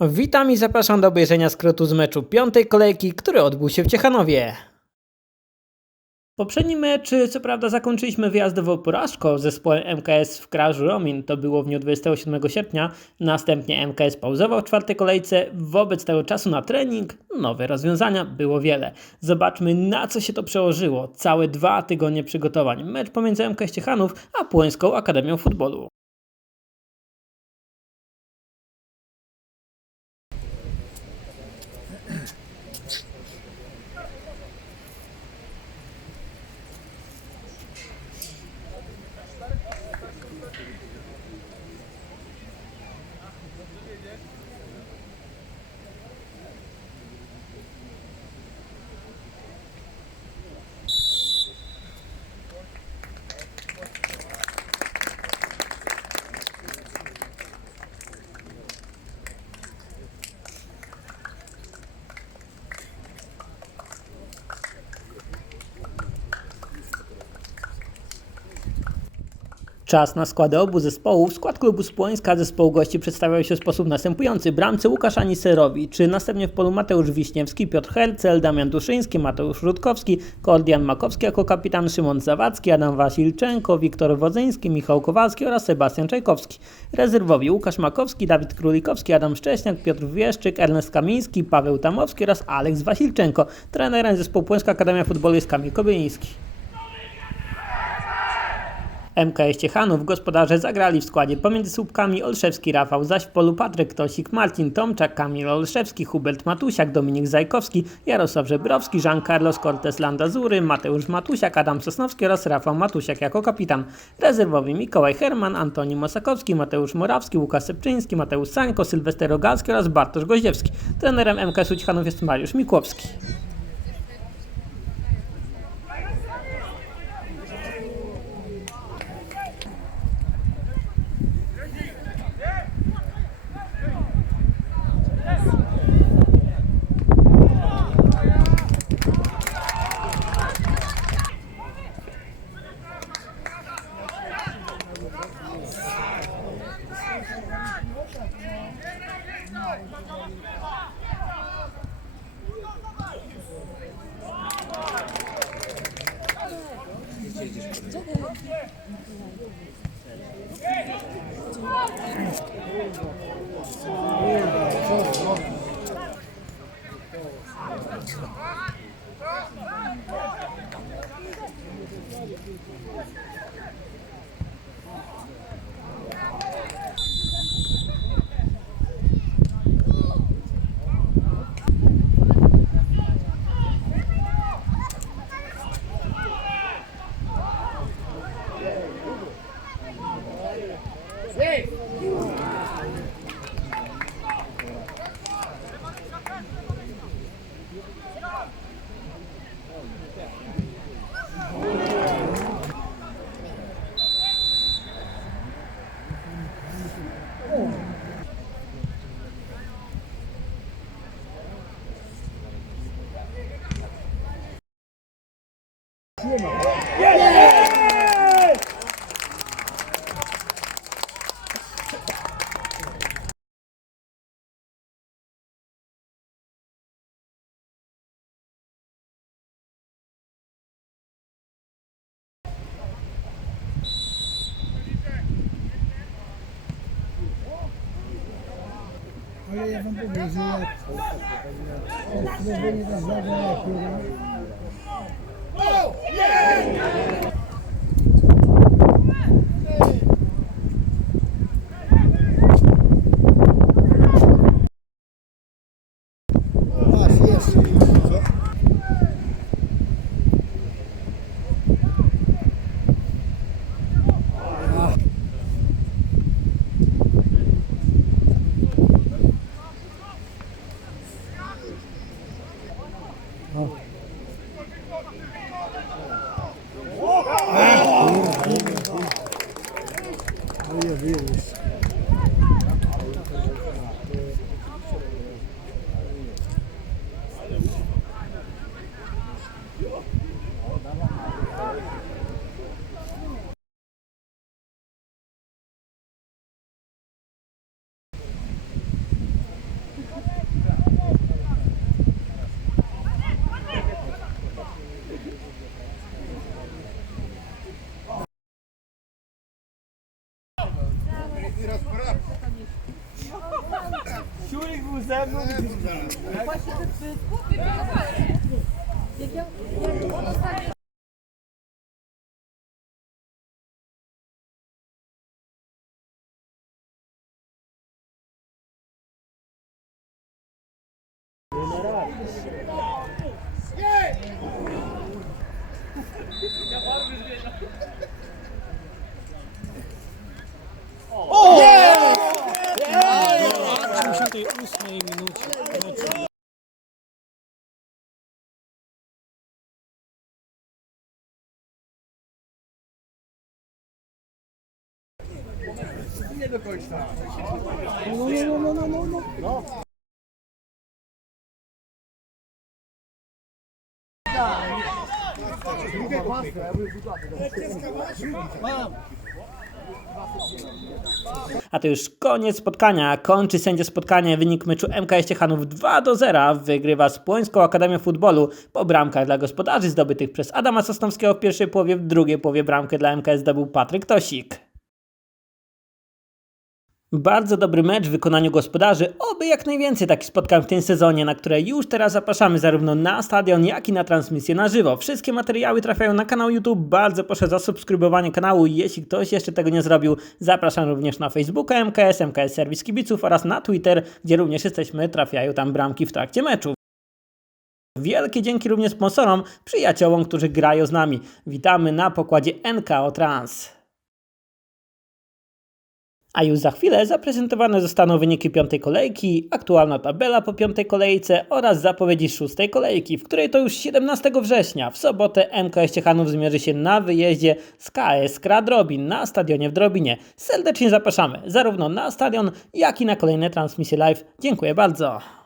Witam i zapraszam do obejrzenia skrótu z meczu piątej kolejki, który odbył się w Ciechanowie. Poprzedni mecz, co prawda, zakończyliśmy wyjazdową porażką z zespołem MKS w Krażu Romin. To było w dniu 27 sierpnia. Następnie MKS pauzował w czwartej kolejce. Wobec tego czasu na trening nowe rozwiązania było wiele. Zobaczmy, na co się to przełożyło. Całe dwa tygodnie przygotowań. Mecz pomiędzy MKS Ciechanów a Płońską Akademią Futbolu. Czas na składy obu zespołów. Skład klubu z Płońska zespołu gości przedstawiał się w sposób następujący. Bramce Łukasz Aniserowicz, następnie w polu Mateusz Wiśniewski, Piotr Hercel, Damian Duszyński, Mateusz Rutkowski, Kordian Makowski jako kapitan, Szymon Zawadzki, Adam Wasilczenko, Wiktor Wodzyński, Michał Kowalski oraz Sebastian Czajkowski. Rezerwowi Łukasz Makowski, Dawid Królikowski, Adam Szcześniak, Piotr Wieszczyk, Ernest Kamiński, Paweł Tamowski oraz Aleks Wasilczenko. Trenerem zespołu Płońska Akademia Futbolu jest Kamil Kobyliński. MKS Ciechanów gospodarze zagrali w składzie pomiędzy słupkami Olszewski Rafał, zaś w polu Patryk Tosik, Marcin Tomczak, Kamil Olszewski, Hubert Matusiak, Dominik Zajkowski, Jarosław Żebrowski, Jean Carlos Cortes Landazury, Mateusz Matusiak, Adam Sosnowski oraz Rafał Matusiak jako kapitan. Rezerwowi Mikołaj Herman, Antoni Mosakowski, Mateusz Morawski, Łukasz Sepczyński, Mateusz Sańko, Sylwester Rogalski oraz Bartosz Goździewski. Trenerem MKS Ciechanów jest Mariusz Mikłowski. Ale ja wam powiem, że jak zrobienie to zagra akurat, ia ver isso. і розправ. Чурик був землю. Бачите, це Як Я барбі звісно. 58 minucie meczu. Nie do końca. No, no, no, no, no, no. no. Mam. A to już koniec spotkania. Kończy sędzia spotkanie. Wynik meczu MKS Ciechanów 2 do 0. Wygrywa z Płońską Akademią Futbolu po bramkach dla gospodarzy zdobytych przez Adama Sosnowskiego w pierwszej połowie. W drugiej połowie bramkę dla MKS zdobył Patryk Tosik. Bardzo dobry mecz w wykonaniu gospodarzy. Oby jak najwięcej takich spotkań w tym sezonie, na które już teraz zapraszamy zarówno na stadion, jak i na transmisję na żywo. Wszystkie materiały trafiają na kanał YouTube. Bardzo proszę o zasubskrybowanie kanału. Jeśli ktoś jeszcze tego nie zrobił, zapraszam również na Facebooka MKS, MKS Serwis Kibiców oraz na Twitter, gdzie również jesteśmy. Trafiają tam bramki w trakcie meczu. Wielkie dzięki również sponsorom, przyjaciołom, którzy grają z nami. Witamy na pokładzie NKO Trans. A już za chwilę zaprezentowane zostaną wyniki piątej kolejki, aktualna tabela po piątej kolejce oraz zapowiedzi szóstej kolejki, w której to już 17 września w sobotę MKS Ciechanów zmierzy się na wyjeździe z KS Kra Drobin na stadionie w Drobinie. Serdecznie zapraszamy zarówno na stadion, jak i na kolejne transmisje live. Dziękuję bardzo.